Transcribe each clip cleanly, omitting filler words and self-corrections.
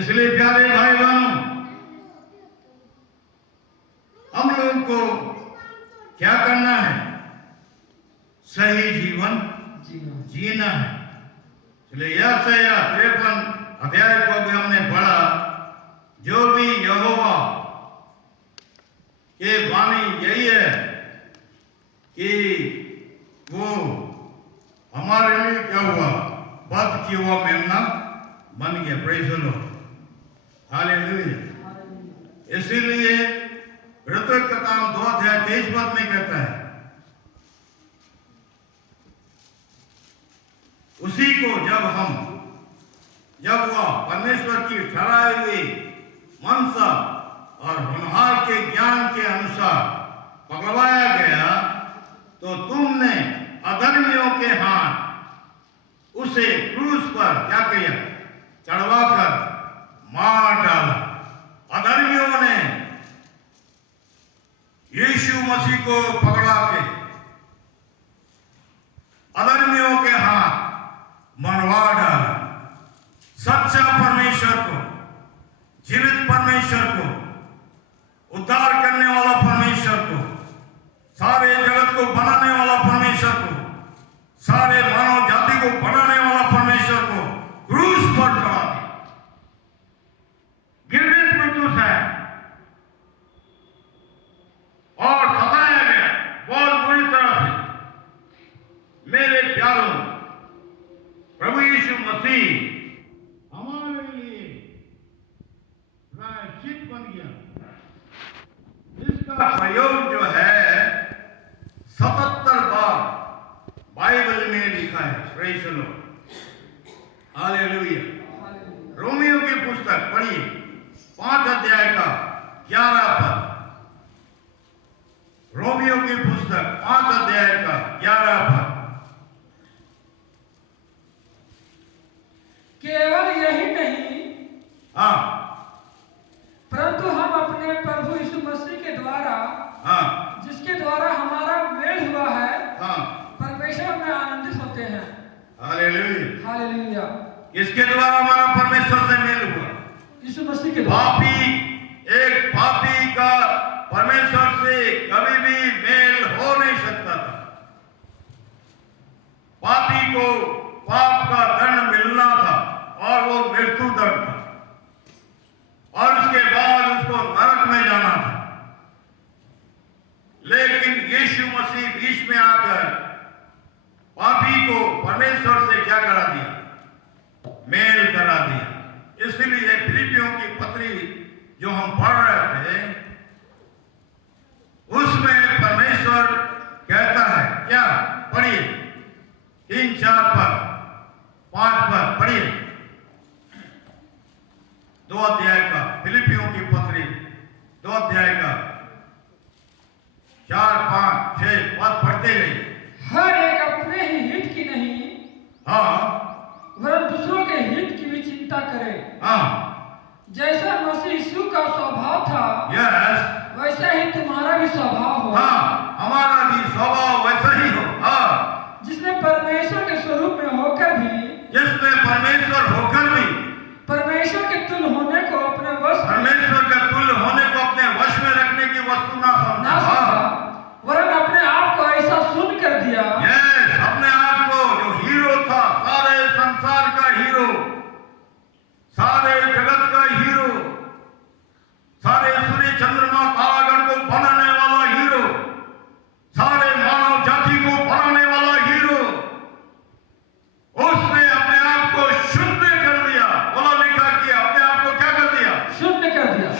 इसलिए प्यारे भाई बहनों, हम लोग को क्या करना है? सही जीवन जीना है। इसलिए यशायाह 53 अध्याय को भी हमने पढ़ा। जो भी यहोवा के वाणी यही है कि वो हमारे लिए क्या हुआ? वध किया हुआ मेमना बन गया। Praise the Lord, hallelujah. इसीलिए ऋतु का काम 2 अध्याय 23 पद में कहता है, उसी को जब वह परमेश्वर की ठहराई हुई मनसा और होनहार के ज्ञान के अनुसार पकड़वाया गया, तो तुमने अधर्मियों के हाथ उसे क्रूस पर क्या किया? चढ़वाकर मार डाला। अधर्मियों ने यीशु मसीह को पकड़ा के अधर्मियों के हाथ मरवा डाला। सच्चा परमेश्वर को, जीवित परमेश्वर को, उद्धार करने वाला परमेश्वर को, सारे जगत को बनाने वाला परमेश्वर को, सारे मानव जाति को बनाने वाला परमेश्वर को क्रूस पर चढ़ा दिया। गिरगिट मृत्यु से और सताया गया बहुत बुरी तरह से। मेरे प्यारों, प्रभु यीशु मसीह हमारे लिए प्रायश्चित बन गया। इसका प्रयोग जो है 77 बार बाइबल में लिखा है। Praise the Lord, hallelujah. Romeo की पुस्तक पढ़िए 5 अध्याय का 11 पद। रोमियो की पुस्तक 5 अध्याय का 11 पद। केवल यही नहीं, हाँ, परंतु हम अपने प्रभु यीशु मसीह के द्वारा, हाँ, जिसके द्वारा हमारा मेल हुआ है, हाँ, परमेश्वर में आनंदित होते हैं। हालेलुया। हालेलुया। किसके द्वारा हमारा परमेश्वर से मेल हुआ? यीशु मसीह के द्वारा। एक पापी का परमेश्वर से कभी भी मेल हो नहीं सकता था। पापी को पाप का दंड मिलना था और वो मृत्यु दंड था, और उसके बाद उसको नरक में जाना था। लेकिन यीशु मसीह बीच में आकर पापी को परमेश्वर से क्या करा दिया? मेल करा दिया। इसलिए फिलिपियों की पत्री जो हम पढ़ रहे थे, उसमें परमेश्वर कहता है क्या? पढ़िए 3, 4 पद, 5 पद पढ़िए। 2 अध्याय का, फिलिपियों की पत्री 2 अध्याय का 4, 5, 6 पद पढ़ते गए। हर एक अपने ही हित की नहीं, हाँ, वरन दूसरों के हित की भी चिंता करे। हाँ, जैसा मसीह यीशु का स्वभाव था, यस, वैसा ही तुम्हारा भी स्वभाव हो। हाँ, हमारा भी स्वभाव वैसा ही हो। हाँ, जिसने परमेश्वर के स्वरूप में होकर भी, जिसने परमेश्वर होकर भी परमेश्वर के तुल्य होने को अपने वश में, परमेश्वर के तुल्य होने को अपने वश में रखने की वस्तु ना समझा, वरन अपने आप को ऐसा सुन कर दिया। यस, अपने आप को, जो हीरो था, सारे संसार का हीरो, सारे जगत का हीरो, सारे सूर्य चंद्रमा तारागण को बनाने वाला हीरो, सारे मानव जाति को बनाने वाला हीरो, उसने अपने आप को शून्य कर दिया। बोला लिखा कि अपने आप को क्या कर दिया? शून्य कर दिया।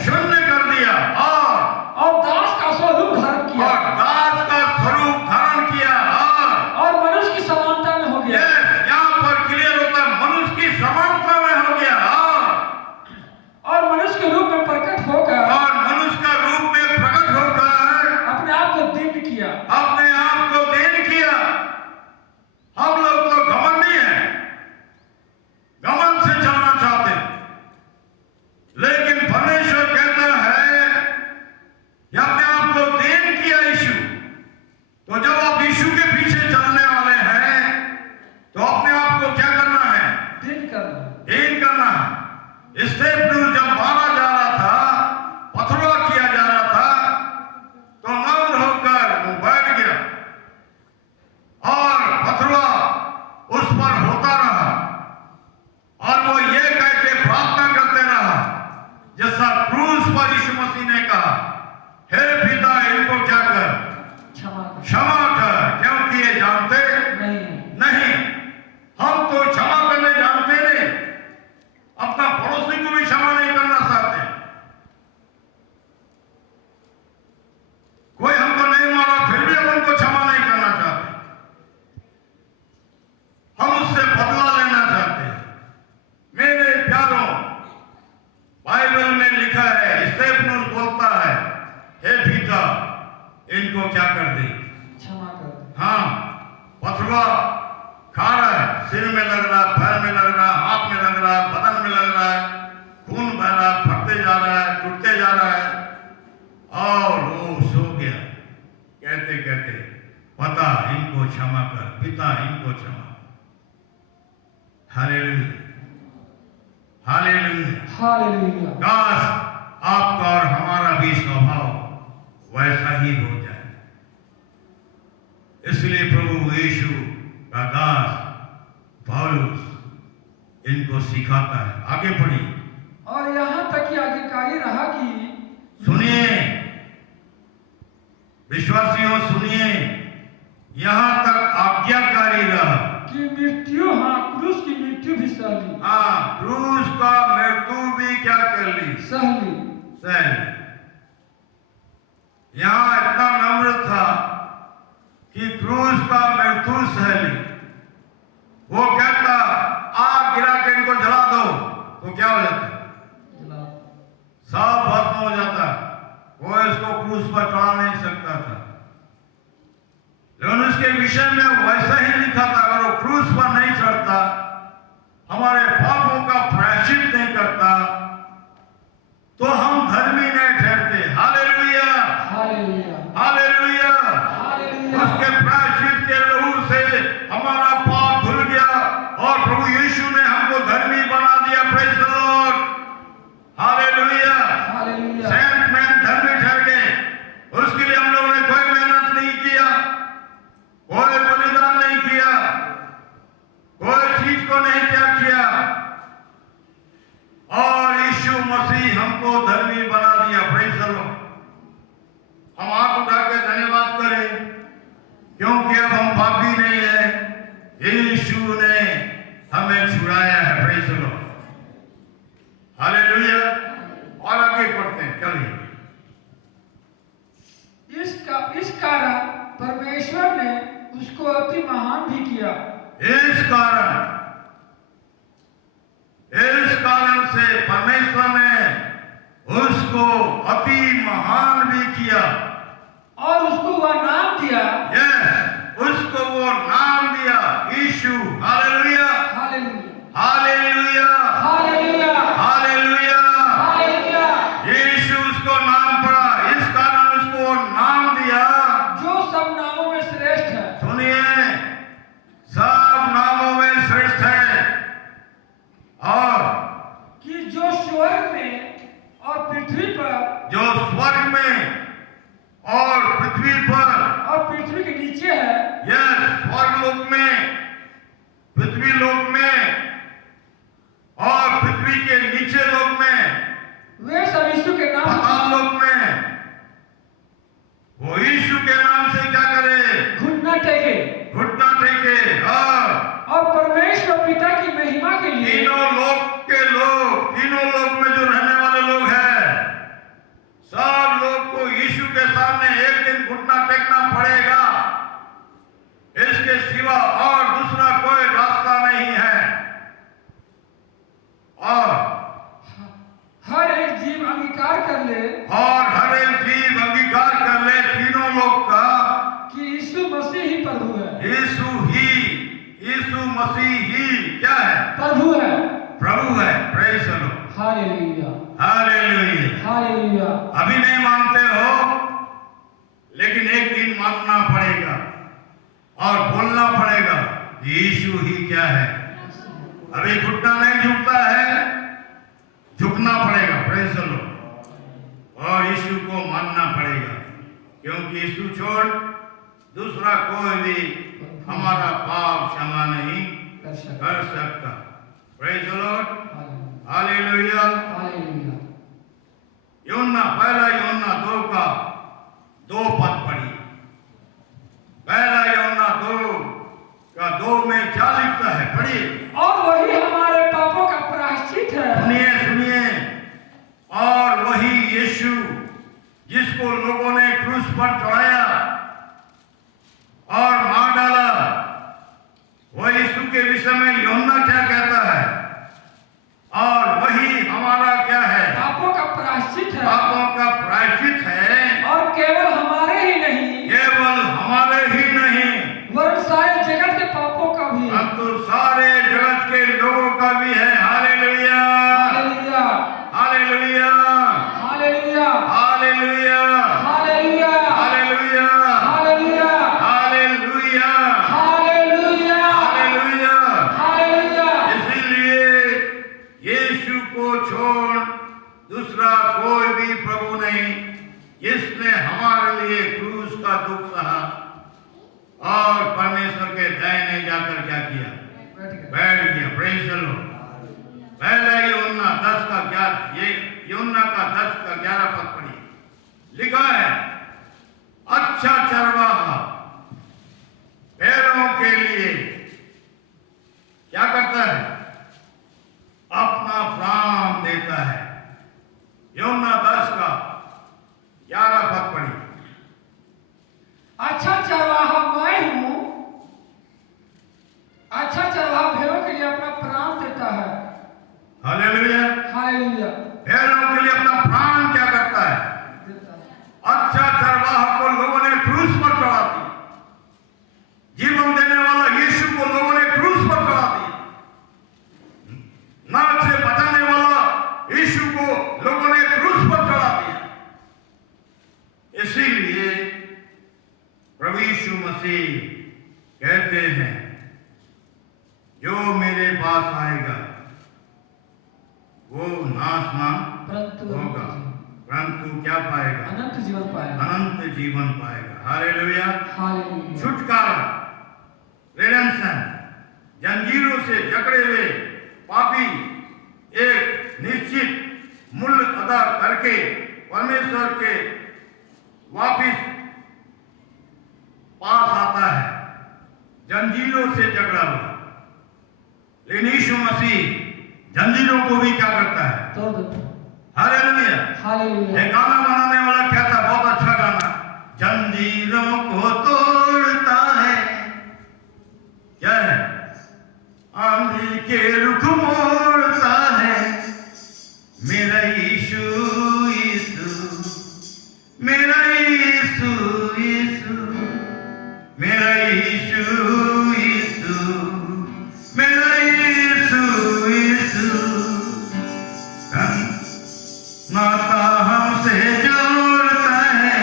हे पिता, इनको क्या कर दे, क्षमा कर दे। हाँ, पथरवा खा रहा है, सिर में लग रहा है, पैर में लग रहा है, हाथ में लग रहा है, बदन में लग रहा है, खून बह रहा है, फटते जा रहा है, टूटते जा रहा है, और वो सो गया। कहते कहते, पिता इनको क्षमा कर, पिता इनको क्षमा। Hallelujah, hallelujah. हालेलुया। काश आपका और हमारा भी स्वभाव वैसा ही हो जाए। इसलिए प्रभु यीशु का दास पौलुस इनको सिखाता है। आगे पढ़िए। और यहाँ तक कि आज्ञाकारी रहा कि सुनिए विश्वासियों, सुनिए, यहाँ तक आज्ञाकारी रहा कि मृत्यु, हाँ, क्रूस की मृत्यु भी सह ली। हाँ, क्रूस का मृत्यु भी क्या कर ली, सह ली। सह ली। यहाँ इतना नम्र था कि क्रूस का मृत्यु सह ली। वो कहता आग गिरा के इनको जला दो, तो क्या हो जाता, सब भस्म हो जाता। वो इसको क्रूस पर चढ़ा नहीं सकता था, लेकिन उसके विषय में वैसा ही लिखा था, अगर वो क्रूस पर नहीं चढ़ता, हमारे पापों का प्रायश्चित नहीं करता, तो हम धर्मी नहीं ठहरते। Hallelujah, hallelujah. हालेलुया। हालेलुया। उसके प्रायश्चित के लहू से हमारा पाप धुल गया और प्रभु यीशु ने हमको धर्मी बना दिया। Praise the Lord, hallelujah. Hallelujah. Saint man धर्मी ठहर गए। उसके लिए हम लोगों ने कोई मेहनत नहीं किया, कोई बलिदान नहीं किया, कोई चीज को नहीं त्याग किया, और यीशु मसीह हमको धर्मी बना दिया। Praise the Lord. हम हाथ उठा के धन्यवाद करें, क्योंकि अब हम पापी नहीं है, यीशु ने हमें छुड़ाया है। Praise the Lord, hallelujah. और आगे पढ़ते हैं, चलिए। इस कारण परमेश्वर ने उसको अति महान भी किया। इस कारण से परमेश्वर ने उसको अति महान भी किया, और उसको वह नाम दिया। यस, उसको वो नाम दिया, यीशु। हालेलुया, हालेलुया। Hallelujah, hallelujah. हालेलुया। हालेलुया। यीशु उसको नाम पड़ा, इस कारण उसको वो नाम दिया जो सब नामों में श्रेष्ठ है। सुनिए, सब नामों में श्रेष्ठ है, और कि जो स्वर्ग में और पृथ्वी पर जो स्वर्ग में और पृथ्वी पर, और पृथ्वी के नीचे है, यस, स्वर्ग लोक में, पृथ्वी लोक में और पृथ्वी के नीचे लोक में, वे सब यीशु के नाम पाताल लोक में, वो यीशु के नाम से क्या करे, घुटना टेके, घुटना टेके, और परमेश्वर पिता की महिमा के लिए तीनों लोक के लोग, तीनों लोक में जो रहने वाले लोग हैं, सब लोग को यीशु के सामने एक दिन घुटना टेकना पड़ेगा। इसके सिवा और दूसरा कोई रास्ता नहीं है। और हर एक जीव अंगीकार कर ले, और हर एक जीव अंगीकार कर ले तीनों लोग का कि यीशु मसीह ही प्रभु है। यीशु मसीह ही क्या है, प्रभु है, प्रभु है। Praise the Lord, hallelujah. Hallelujah. Hallelujah. अभी नहीं मानते हो, लेकिन एक दिन मानना पड़ेगा और बोलना पड़ेगा, यीशु ही क्या है। अभी घुटना नहीं झुकता है, झुकना पड़ेगा। प्रेज़ द लॉर्ड, और यीशु को मानना पड़ेगा, क्योंकि यीशु छोड़ दूसरा कोई भी हमारा पाप क्षमा नहीं कर सकता। Praise the Lord, hallelujah. Hallelujah. यूहन्ना, पहला यूहन्ना 2 का 2 पद पढ़िए। पहला यूहन्ना 2 का 2 में क्या लिखता है, पढ़िए। और वही हमारे पापों का प्रायश्चित है। सुनिए, सुनिए। और वही यीशु जिसको लोगों ने क्रूस पर चढ़ाया और मार डाला, वह यीशु के विषय में यूहन्ना क्या कहता है, और वही हमारा क्या है, पापों का प्रायश्चित है। पापों का प्रायश्चित है। और जिसने हमारे लिए क्रूस का दुख सहा और परमेश्वर के दाहिने जाकर क्या किया? बैठ गया। Praise the Lord. पहले यूहन्ना 10 ये यूहन्ना का 10 पद पढ़िए। लिखा है, अच्छा चरवाहा बैलों के लिए क्या करता है? अपना प्राण देता है। यूहन्ना 10 पद पढ़िए। अच्छा चरवाहा मैं हूँ। अच्छा चरवाहा भेड़ों के लिए अपना प्राण देता है। हालेलुया। हालेलुया। भेड़ों के लिए अपना प्राण क्या करता है? अच्छा चरवाहा को लोगों ने क्रूस पर चढ़ा दिया। जीवन देने वाला यीशु को लोगों ने क्रूस पर चढ़ा दिया। नरक से बचाने वाला यीशु को लोगों ने क्रूस पर चढ़ा दिया। इसीलिए प्रभु यीशु मसीह कहते हैं, जो मेरे पास आएगा वो नाश ना होगा, परंतु क्या पाएगा? अनंत जीवन पाएगा। अनंत जीवन पाएगा। हालेलुया। हालेलुया। छुटकारा, रिडेम्पशन, जंजीरों से जकड़े हुए पापी एक निश्चित मूल्य अदा करके परमेश्वर के वापिस पास आता है, जंजीरों से जकड़ा हुआ। लेकिन यीशु मसीह जंजीरों को भी क्या करता है? तोड़ देता है। हालेलुया। हालेलुया। एक गाना बनाने वाला क्या था? बहुत अच्छा गाना, जंजीरों को तोड़ता है। क्या है? आंधी के रुख मोड़ता है। मेरा यीशु यीशु, मेरा यीशु यीशु, मेरा यीशु यीशु, मेरा यीशु यीशु, नाता हमसे जोड़ता है।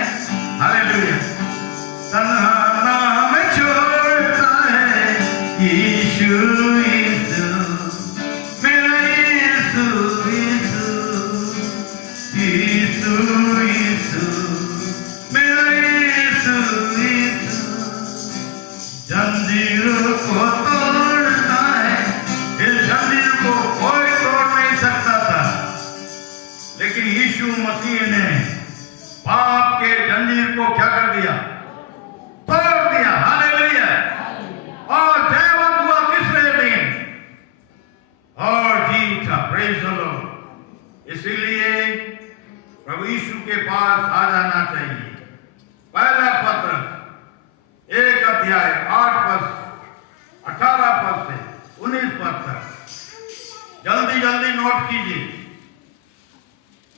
हालेलुया। तन्हा हमें छोड़ता है। यीशु यीशु, मेरा यीशु यीशु, यीशु यीशु, मेरा यीशु यीशु, जंजीरों को तोड़ता है। इस जंजीर को कोई तोड़ नहीं सकता था, लेकिन यीशु मसीह ने पाप के जंजीर को क्या कर दिया? तोड़ दिया। हालेलुया। और जयवंत हुआ तीसरे दिन और जी उठा। Praise the Lord. इसीलिए प्रभु यीशु के पास आ जाना चाहिए। पहला पत्र 1 18 पद से 19 पद तक जल्दी जल्दी नोट कीजिए।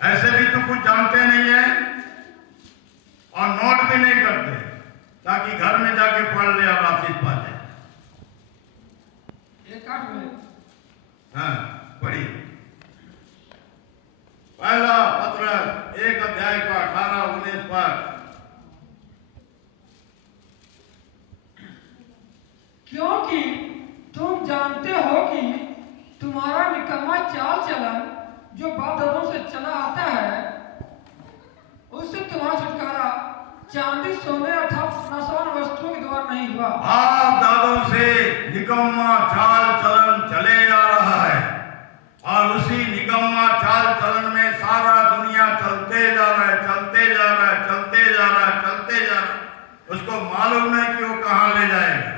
ऐसे भी तो कुछ जानते नहीं है और नोट भी नहीं करते, ताकि घर में जाके पढ़ ले और वापिस पा जाए। हाँ, पढ़िए। पहला पत्र 1 का 18-19 पद। क्योंकि तुम जानते हो कि तुम्हारा निकम्मा चाल चलन जो बाप दादों से चला आता है, उससे तुम्हारा छुटकारा चांदी सोने अर्थात नाशवान वस्तुओं के द्वारा नहीं हुआ। बाप दादों से निकम्मा चाल चलन चले आ रहा है और उसी निकम्मा चाल चलन में सारा दुनिया चलते जा रहा है, चलते जा रहा है, चलते जा रहा है, चलते जा रहा है। उसको मालूम नहीं कि वो कहाँ ले जाएगा।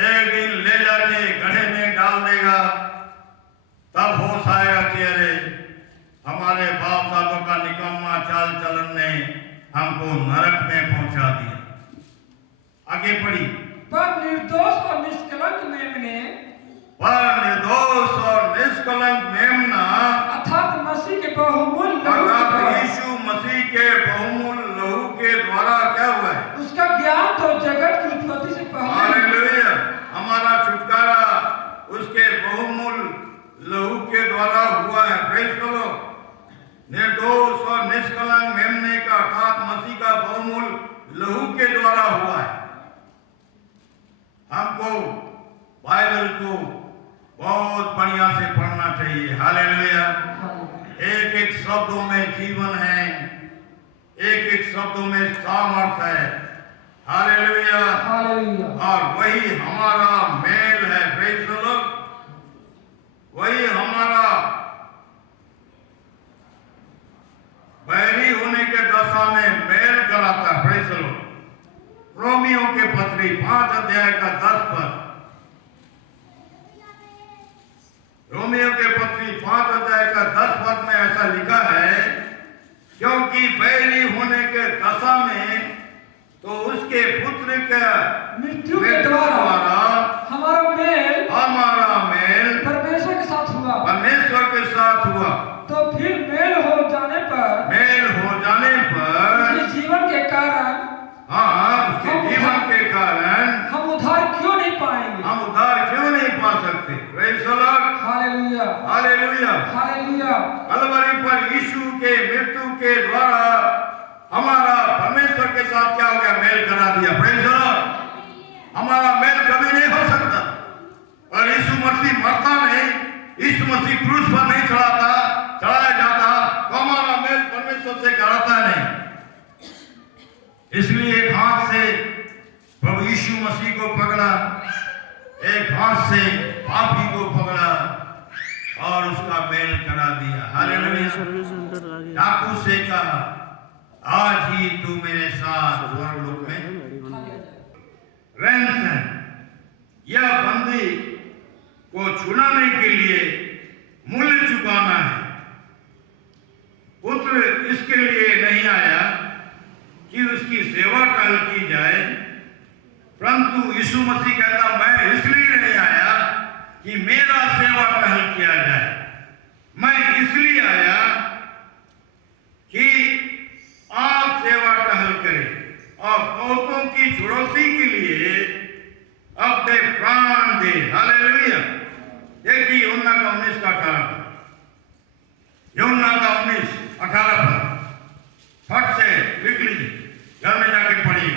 एक दिन ले जाके गड्ढे में डाल देगा, तब होश आएगा कि अरे हमारे बाप दादों का निकम्मा चाल चलन ने हमको नरक में पहुंचा दिया। आगे पढ़ी। पर निर्दोष और निष्कलंक मेमने, पर निर्दोष और निष्कलंक मेमना अर्थात मसीह के बहुमूल्य लहू के अर्थात द्वारा, यीशु मसीह के बहुमूल्य लहू के द्वारा क्या हुआ है? उसका ज्ञान तो जगत की उत्पत्ति से पहले। हालेलुया। हमारा छुटकारा उसके बहुमूल्य लहू के द्वारा हुआ है। Praise the Lord. निर्दोष और निष्कलंक मेमने का अर्थात मसीह का बहुमूल्य लहू के द्वारा हुआ है। हमको बाइबल को बहुत बढ़िया से पढ़ना चाहिए। हालेलुया। एक एक शब्दों में जीवन है, एक एक शब्दों में सामर्थ है। हालेलुया। हालेलुया। और वही हमारा मेल है। Praise the Lord. वही हमारा बैरी होने के दशा में मेल कराता है। Praise the Lord. रोमियो के पत्री 5 अध्याय का 10 पद। रोमियो के पत्री 5 अध्याय का 10 पद में ऐसा लिखा है, क्योंकि बैरी होने के दशा में तो उसके पुत्र के मृत्यु के द्वारा हमारा मेल परमेश्वर के साथ हुआ। हुआ। तो फिर मेल हो जाने पर उसके जीवन के कारण हम उद्धार क्यों नहीं पाएंगे? हम उद्धार क्यों नहीं पा सकते? Praise the Lord. Hallelujah. Hallelujah. Hallelujah. Calvary पर यीशु के मृत्यु के द्वारा हमारा परमेश्वर के साथ क्या हो गया? मेल करा दिया। Praise the Lord. हमारा मेल कभी नहीं हो सकता। और यीशु मसीह मरता नहीं, यीशु मसीह क्रूस पर नहीं चढ़ाया जाता तो हमारा मेल परमेश्वर से कराता नहीं। इसलिए एक हाथ से प्रभु यीशु मसीह को पकड़ा, एक हाथ से पापी को पकड़ा और उसका मेल करा दिया। हालेलुया। याकूब से कहा, आज ही तू मेरे साथ स्वर्गलोक में रैंसम, यह बंदी को छुड़ाने के लिए मूल्य चुकाना है। पुत्र इसके लिए नहीं आया कि उसकी सेवा टहल की जाए, परंतु यीशु मसीह कहता, मैं इसलिए नहीं आया कि मेरा सेवा टहल किया जाए, मैं इसलिए आया कि आप सेवा टहल करें और बहुतों की छुड़ौती के लिए अपने प्राण दे। हालेलुया। देखिए यूहन्ना का 19 का 18 पर, यूहन्ना का 19:18 पर फट से लिख लीजिए, घर में जाके पढ़िए।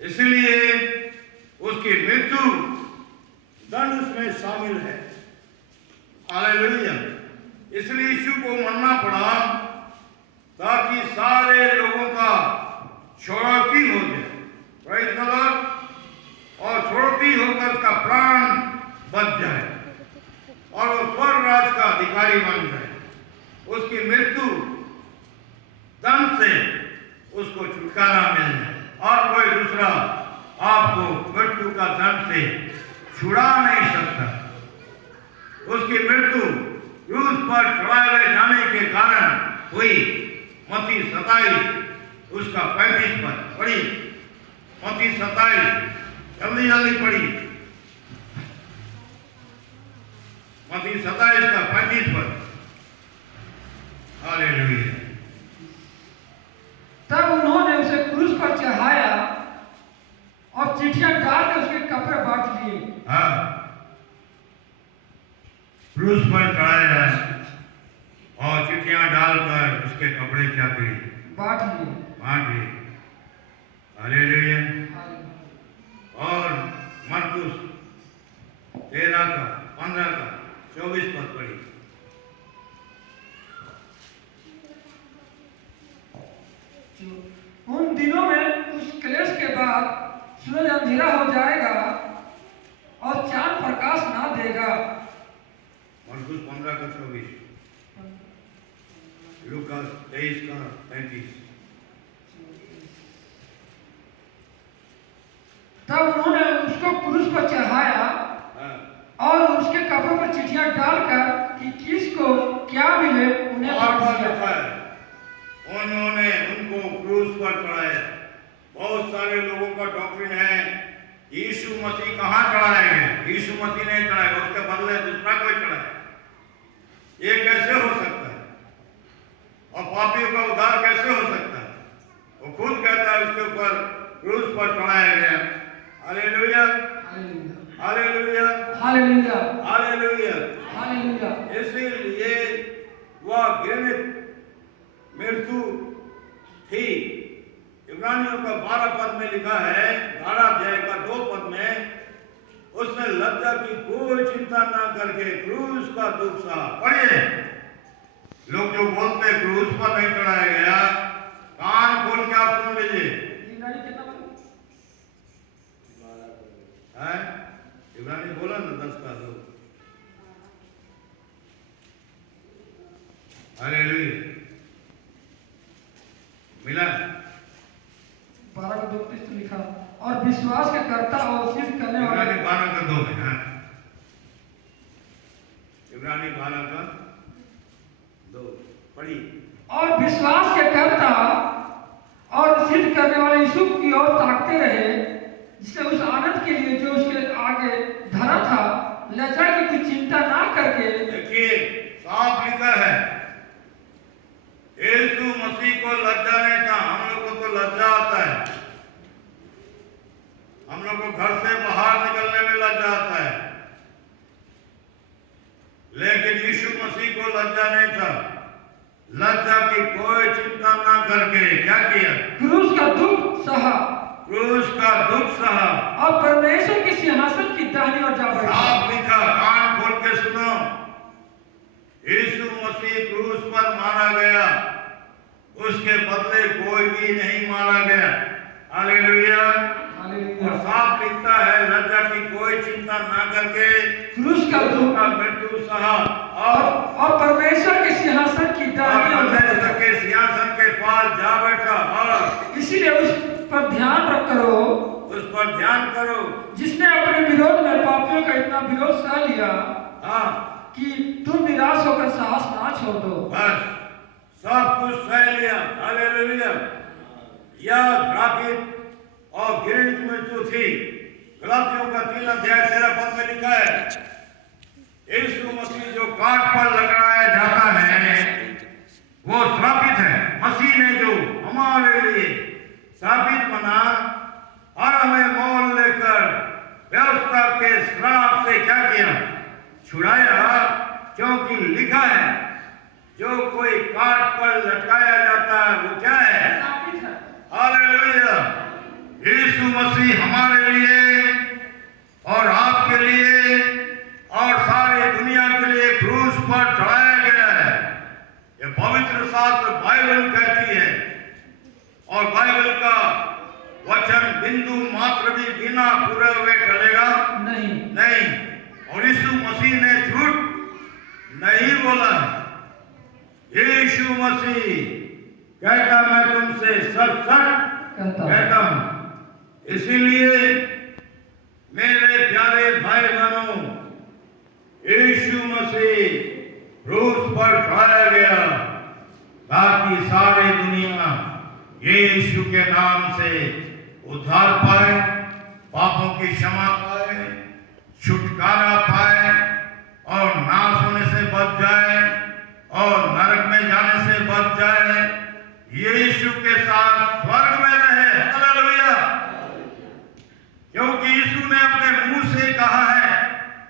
इसलिए उसकी मृत्यु दंड उसमें शामिल है। हालेलुया। इसलिए यीशु को मरना पड़ा ताकि सारे लोगों का छुड़ौती हो जाए। Praise the Lord. और छुड़ौती होकर उसका प्राण बच जाए और वो स्वर्ग राज का अधिकारी बन जाए। उसकी मृत्यु दंड से उसको छुटकारा मिल जाए और कोई दूसरा आपको मृत्यु का दंड से छुड़ा नहीं सकता। उसकी मृत्यु क्रूस पर चढ़ाए जाने के कारण हुई। मत्ती 27 उसका 35 पद पढ़ी। मत्ती 27 जल्दी पढ़ी। मत्ती 27 का 35 पद। हालेलुया। तब उन्होंने उसे क्रूस पर चढ़ाया और चिट्ठियां डाल के उसके कपड़े बांट लिए। हाँ, क्रूस पर चढ़ाया और चिट्ठियां डालकर उसके कपड़े क्या किए? बांट लिए। हालेलुया। और मरकुस 13 का 15 का 24 पद पढ़ी। उन दिनों में उस क्लेश के बाद सूरज अंधेरा हो जाएगा और चांद प्रकाश ना देगा। मरकुस 15 का 24, लूका 23 का 35। तब उन्होंने उसको क्रूस पर चढ़ाया और उसके कपड़ों पर चिट्ठियां डालकर कि किसको क्या मिले उन्हें बांट दिया। उन्होंने उनको क्रूस पर चढ़ाया। बहुत सारे लोगों का डॉक्ट्रिन है यीशु मसीह कहाँ चढ़ाया गया? यीशु मसीह नहीं चढ़ाया, उसके बदले दूसरा कोई चढ़ाया। ये कैसे हो सकता है? और पापियों का उद्धार कैसे हो सकता है? वो खुद कहता है उसके ऊपर क्रूस पर चढ़ाया गया। Hallelujah. Hallelujah. Hallelujah. Hallelujah. Hallelujah. इसलिए वह घृणित मृत्यु थी। इब्रानियों का 12 पद में लिखा है, 12 अध्याय का 2 पद में, उसने लज्जा की कोई चिंता ना करके क्रूस का दुख सहा। पढ़िए। लोग जो बोलते क्रूस पर नहीं चढ़ाया गया, हालेलुया। मिला 12:32 लिखा, और विश्वास के कर्ता और सिद्ध करने वाले। इब्रानी 12:2 में, हाँ, इब्रानी 12:2 पढ़ी। और विश्वास के कर्ता और सिद्ध करने वाले यीशु की ओर ताकते रहे, जिसने उस आनंद के लिए जो उसके आगे धरा था लज्जा की कुछ चिंता ना करके। देखिए साफ लिखा है, यीशु मसीह को लज्जा नहीं था। हम लोग को तो लज्जा आता है, हम लोग को घर से बाहर निकलने में लज्जा आता है, लेकिन यीशु मसीह को लज्जा नहीं था। लज्जा की कोई चिंता ना करके क्या किया? क्रूस का दुख सहा, क्रूस का दुख सहा और परमेश्वर के सिंहासन की दाहिनी ओर जा बैठा। साफ लिखा, कान खोल के सुनो। यीशु मसीह क्रूस पर मारा गया, उसके बदले कोई भी नहीं मारा गया। हालेलुया। और साफ लिखता है, लज्जा की कोई चिंता ना करके क्रूस का दुख का मृत्यु सहा और परमेश्वर के सिंहासन की दाहिनी ओर के सिंहासन के पास जा बैठा। और इसीलिए उस पर ध्यान रख करो, उस पर ध्यान करो, जिसने अपने विरोध में पापियों का इतना विरोध सह लिया हाँ, कि तुम निराश होकर साहस ना छोड़ दो। बस सब कुछ सह लिया। हालेलुया। यह ग्राफिक और गिरज में जो थी, गलातियों का 3:13 में लिखा है, यीशु मसीह जो काट पर लगाया जाता है वो श्रापित है। मसीह ने जो हमारे लिए श्रापित बना और हमें मोल लेकर व्यवस्था के श्राप से क्या किया? छुड़ाया। क्योंकि लिखा है, जो कोई काट पर लटकाया जाता है वो क्या है? हालेलुया। यीशु मसीह हमारे लिए और आपके लिए और सारी दुनिया के लिए क्रूस पर चढ़ाया गया है। ये पवित्र शास्त्र बाइबल कहती है, और बाइबल का वचन बिंदु मात्र भी बिना पूरे हुए टलेगा नहीं। और यीशु मसीह ने झूठ नहीं बोला। यीशु मसीह कहता, मैं तुमसे सच कहता हूं। इसीलिए मेरे प्यारे भाई बहनों, यीशु मसीह क्रूस पर चढ़ाया गया ताकि सारी दुनिया यीशु के नाम से उद्धार पाए, पापों की क्षमा पाए, छुटकारा पाए और नाश होने से बच जाए और नरक में जाने से बच जाए, यीशु के साथ स्वर्ग में रहे। हालेलुया। क्योंकि यीशु ने अपने मुंह से कहा है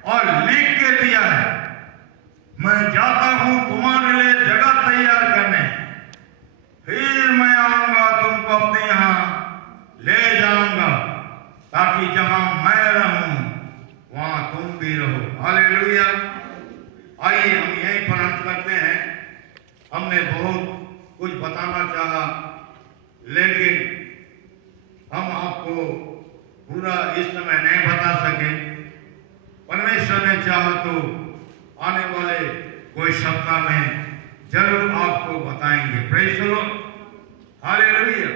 और लिख के दिया है, मैं जाता हूं तुम्हारे लिए जगह तैयार करने, फिर मैं आऊंगा, तुमको अपने यहां ले जाऊंगा, ताकि जहां मैं रहूं वहां तुम भी रहो। हालेलुया। आइए हम यहीं पर अंत करते हैं। हमने बहुत कुछ बताना चाहा, लेकिन हम आपको पूरा इस समय नहीं बता सके। परमेश्वर ने चाहा तो आने वाले कोई सप्ताह में जरूर आपको बताएंगे। Praise the Lord. हालेलुया।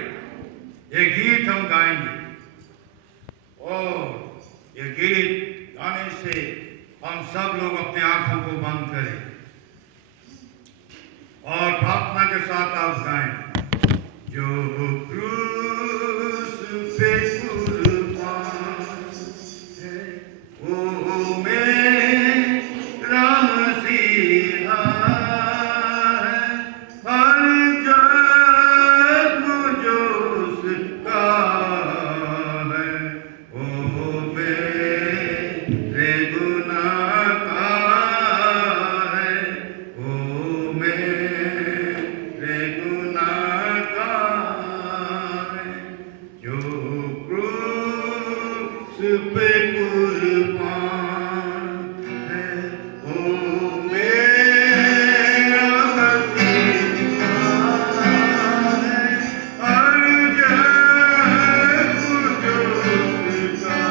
ये गीत हम गाएंगे और ये गीत गाने से हम सब लोग अपने आंखों को बंद करें और प्रार्थना के साथ आप गाएं। जो क्रूस पे कुर्बान है वो मेरा मसीहा है, हर जन्म जो उसका है वो मेरे गुनाह का है, वो मेरे गुनाह का है, जो क्रूस पे कुर्बान है वो मेरा मसीहा है, हर जन्म जो उसका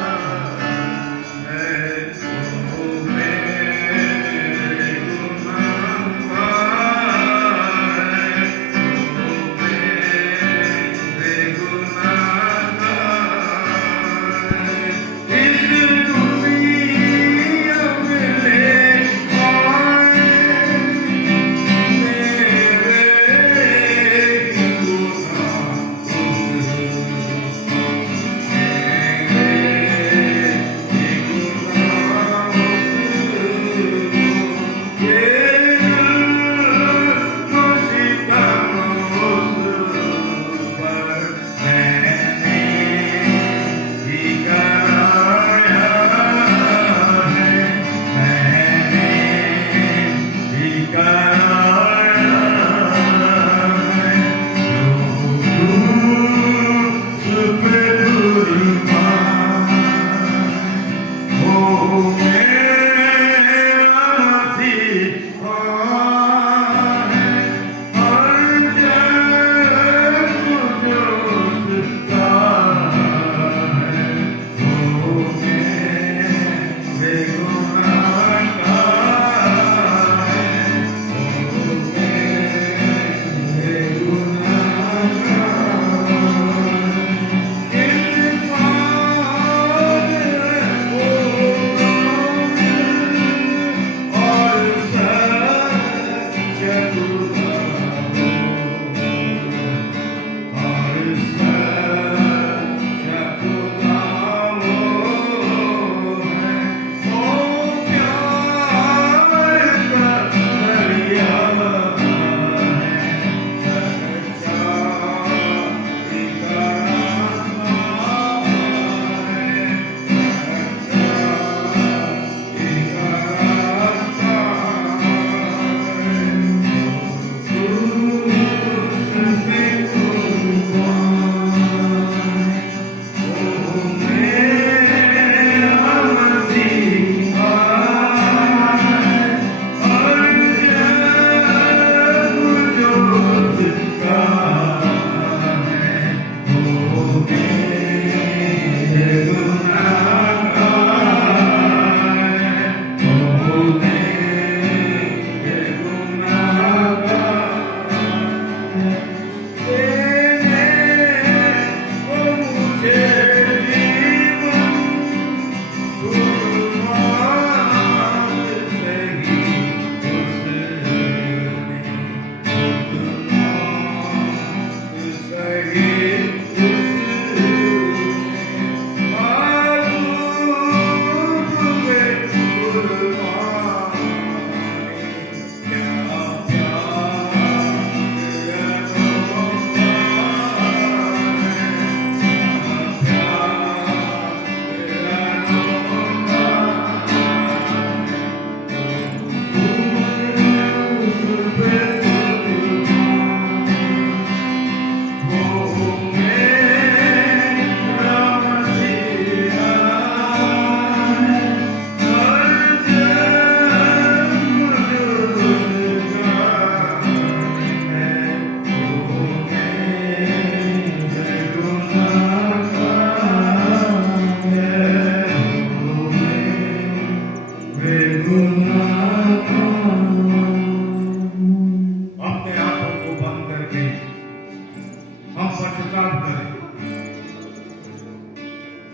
है वो मेरे गुनाह का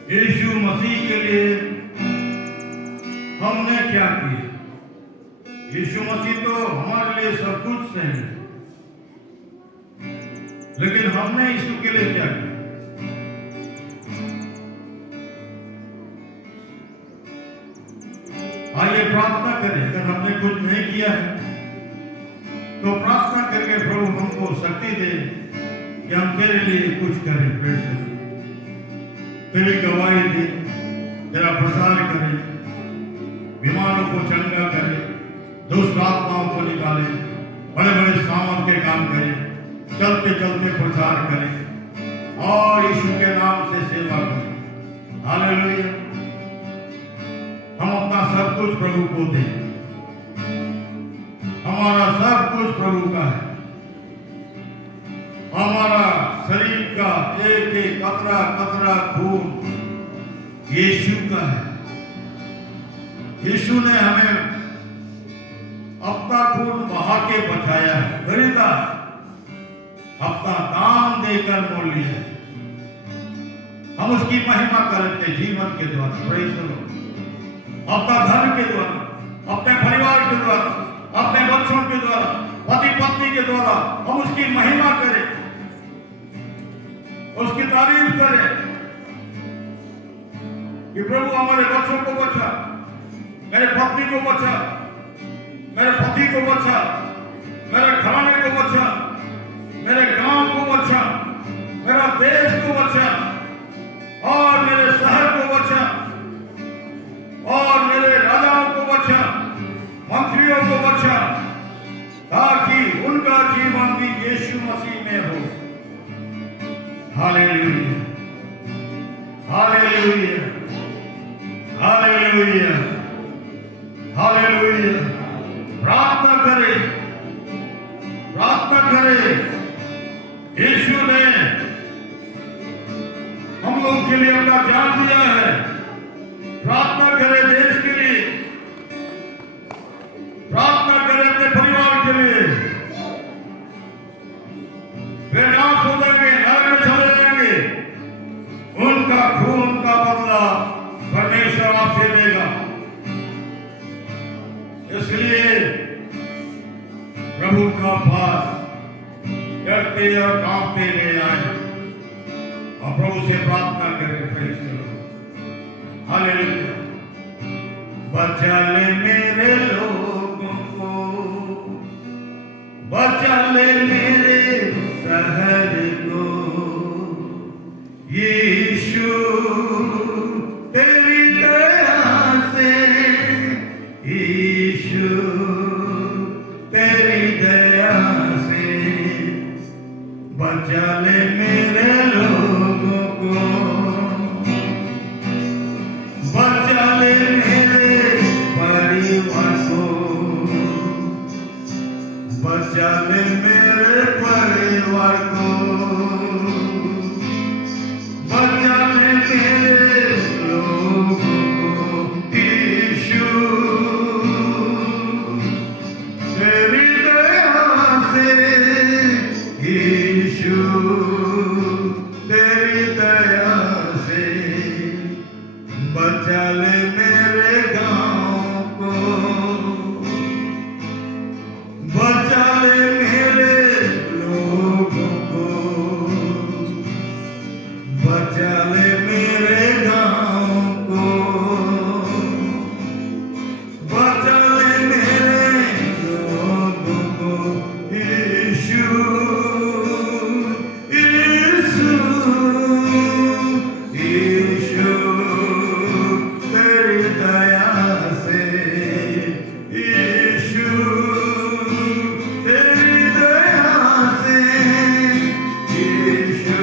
यीशु मसीह के लिए हमने क्या किया? यीशु मसीह तो हमारे लिए सब कुछ है, लेकिन हमने यीशु के लिए क्या किया? आइए प्रार्थना करें। अगर हमने कुछ नहीं किया है तो प्रार्थना करके प्रभु हमको शक्ति दे कि हम तेरे लिए कुछ करें, तेरी गवाही दे, तेरा प्रसार करें, बीमारों को चंगा करे, दुष्ट आत्माओं को निकाले, बड़े बड़े सामर्थ के काम करें, चलते चलते प्रचार करें और यीशु के नाम से सेवा करें। हालेलुया। हम अपना सब कुछ प्रभु को दें। हमारा सब कुछ प्रभु का है। हमारा शरीर का एक एक कतरा कतरा खून यीशु का है। यीशु ने हमें अपना खून बहा के बचाया है, खरीदा, अपना दान देकर मोल लिया है। हम उसकी महिमा करते जीवन के द्वारा, प्रेज़ द लॉर्ड, अपना धन के द्वारा, अपने परिवार के द्वारा, अपने बच्चों के द्वारा, पति पत्नी के द्वारा हम उसकी महिमा करें, उसकी तारीफ करें कि प्रभु हमारे बच्चों को बचा, मेरे पत्नी को बचा, मेरे पति को बचा, मेरे घराने को बचा, मेरे गांव को बचा, मेरा देश को बचा और मेरे शहर को बचा और मेरे राजाओं को बचा, मंत्रियों को बचा, ताकि उनका जीवन भी यीशु मसीह में हो। Hallelujah, hallelujah, hallelujah, hallelujah. प्रार्थना करें, प्रार्थना करें। यीशु ने हम लोग के लिए अपना जान दिया है। प्रार्थना करें देश के लिए, प्रार्थना करें अपने परिवार के लिए। वे नाश हो जाएंगे, नरक में चले जाएंगे, उनका खून का बदला परमेश्वर आपसे लेगा। इसलिए प्रभु का पास डरते और कांपते ले आए और प्रभु से प्रार्थना करें। Praise the Lord, hallelujah. बचा ले मेरे लोगों को, बचा ले मेरे शहर को, यीशु तेरी दया से, यीशु तेरी दया से, बचा ले मेरे लोगों को, बचा ले मेरे परिवार को, बचा ले मेरे परिवार को, बचा ले मेरे लोगों को, यीशु तेरी दया से, यीशु तेरी दया से, बचा ले मेरे गाँव को, बचा ले मेरे लोगों को, बचा ले मेरे गाँव को, बचा ले मेरे लोगों को, यीशु यीशु यीशु तेरी दया से, यीशु तेरी दया से, यीशु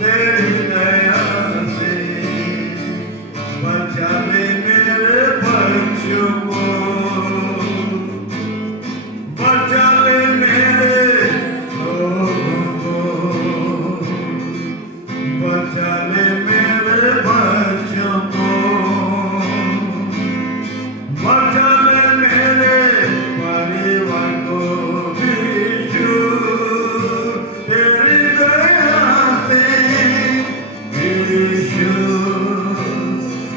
तेरी दया से, बचा ले मेरे बच्चों को, बचा ले मेरे लोगों को, बचा ले मेरे बच्चों को, बचा ले मेरे परिवार को, यीशु तेरी दया से, यीशु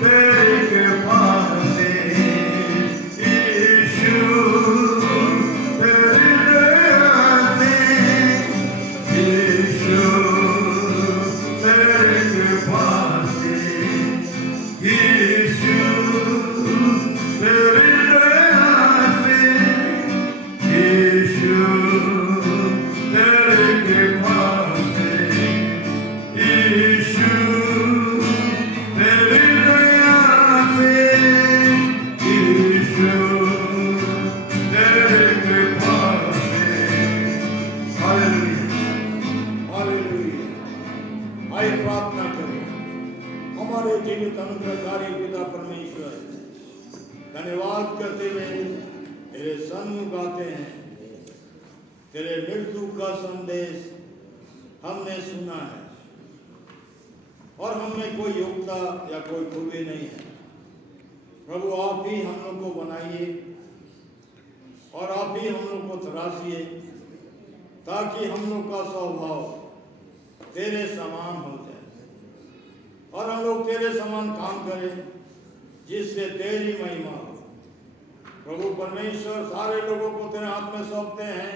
तेरी कृपा से, यीशु तेरी दया से, यीशु तेरी कृपा से, यीशु तेरी दया से, यीशु तेरी कृपा से, यीशु तेरी दया से, यीशु तेरी कृपा से। Hallelujah, hallelujah. आइए प्रार्थना करें। हमारे जीवित अनुग्रहकारी पिता परमेश्वर, धन्यवाद करते हुए तेरे सन्मुख आते हैं। तेरे मृत्यु का संदेश हमने सुना है और हमें कोई योग्यता या कोई खूबी नहीं है। प्रभु आप ही हम लोग को बनाइए और आप ही हम लोग को तराशिए, ताकि हम लोग का स्वभाव तेरे समान हो जाए और हम लोग तेरे समान काम करें, जिससे तेरी महिमा हो। प्रभु परमेश्वर, सारे लोगों को तेरे हाथ में सौंपते हैं।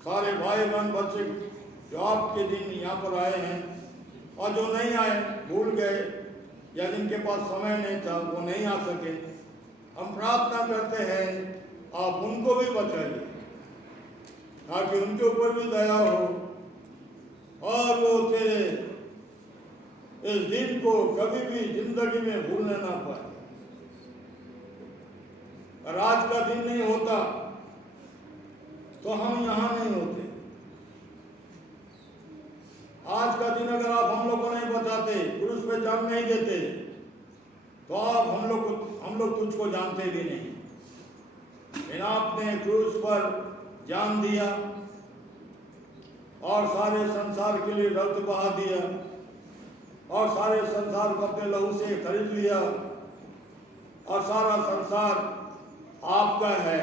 सारे भाई बहन बच्चे जो आपके दिन यहाँ पर आए हैं और जो नहीं आए, भूल गए या जिनके पास समय नहीं था, वो नहीं आ सके, हम प्रार्थना करते हैं आप उनको भी बचाइए, ताकि उनके ऊपर भी दया हो और वो तेरे इस दिन को कभी भी जिंदगी में भूलने ना पाए। और आज का दिन नहीं होता तो हम यहाँ नहीं होते। आज का दिन अगर आप हम लोग को नहीं बताते, क्रूस पे जान नहीं देते, तो आप हम लोग तुझको जानते भी नहीं। लेकिन आपने क्रूस पर जान दिया और सारे संसार के लिए रक्त बहा दिया और सारे संसार को अपने लहू से खरीद लिया और सारा संसार आपका है।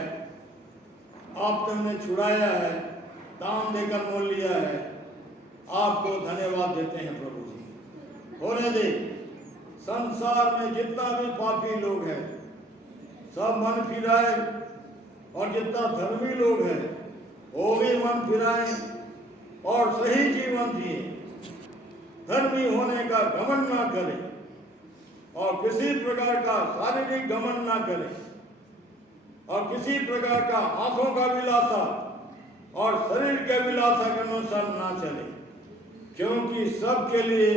आपने उन्हें छुड़ाया है, दाम देकर मोल लिया है। आपको धन्यवाद देते हैं प्रभु जी। होने दे, संसार में जितना भी पापी लोग हैं सब मन फिराए और जितना धर्मी लोग हैं वो भी मन फिराएं और सही जीवन जिए। धर्मी होने का घमंड ना करें और किसी प्रकार का शारीरिक घमंड ना करें और किसी प्रकार का आंखों का विलासा और शरीर के विलासा के अनुसार ना चले, क्योंकि सबके लिए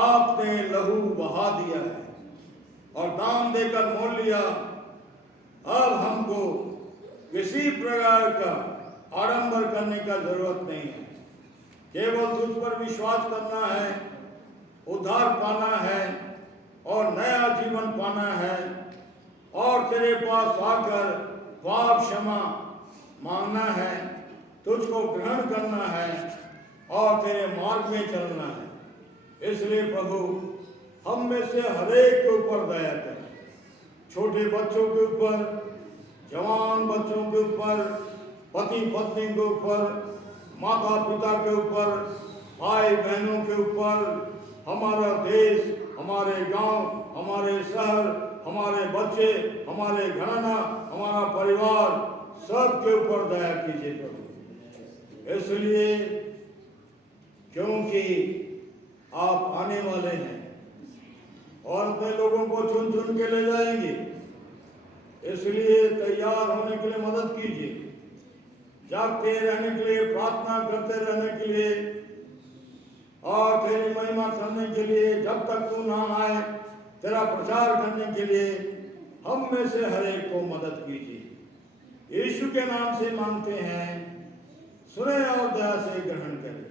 आपने लहू बहा दिया है और दाम देकर मोल लिया। अब हमको किसी प्रकार का आडंबर करने का जरूरत नहीं है, केवल तुझ पर विश्वास करना है, उद्धार पाना है और नया जीवन पाना है और तेरे पास आकर पाप क्षमा मांगना है, तुझको ग्रहण करना है और तेरे मार्ग में चलना है। इसलिए प्रभु हम में से हरेक के ऊपर दया कर, छोटे बच्चों के ऊपर, जवान बच्चों के ऊपर, पति पत्नी के ऊपर, माता पिता के ऊपर, भाई बहनों के ऊपर, हमारा देश, हमारे गांव, हमारे शहर, हमारे बच्चे, हमारे घराना, हमारा परिवार, सबके ऊपर दया कीजिए प्रभु। इसलिए क्योंकि आप आने वाले हैं और अपने लोगों को चुन चुन के ले जाएंगे, इसलिए तैयार होने के लिए मदद कीजिए, जागते रहने के लिए, प्रार्थना करते रहने के लिए और तेरी महिमा करने के लिए, जब तक तू ना आए तेरा प्रचार करने के लिए हम में से हर एक को मदद कीजिए। यीशु के नाम से मांगते हैं, सुने और दया से ग्रहण करें।